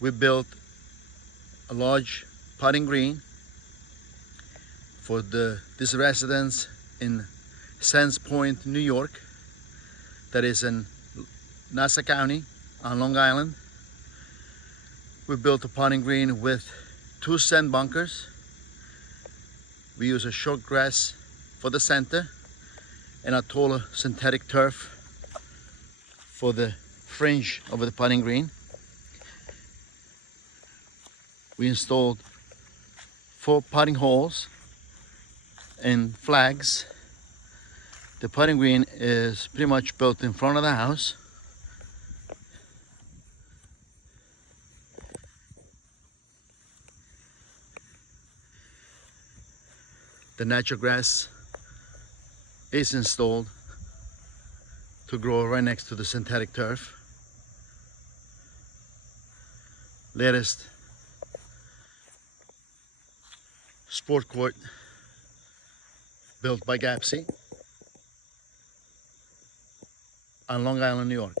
we built a large putting green for this residence in Sands Point, New York, that is in Nassau County on Long Island. We built a putting green with 2 sand bunkers. We use a short grass for the center and a taller synthetic turf for the fringe of the putting green. We installed 4 putting holes and flags. The putting green is pretty much built in front of the house. The natural grass is installed to grow right next to the synthetic turf. Latest sport court built by Gappsi on Long Island, New York.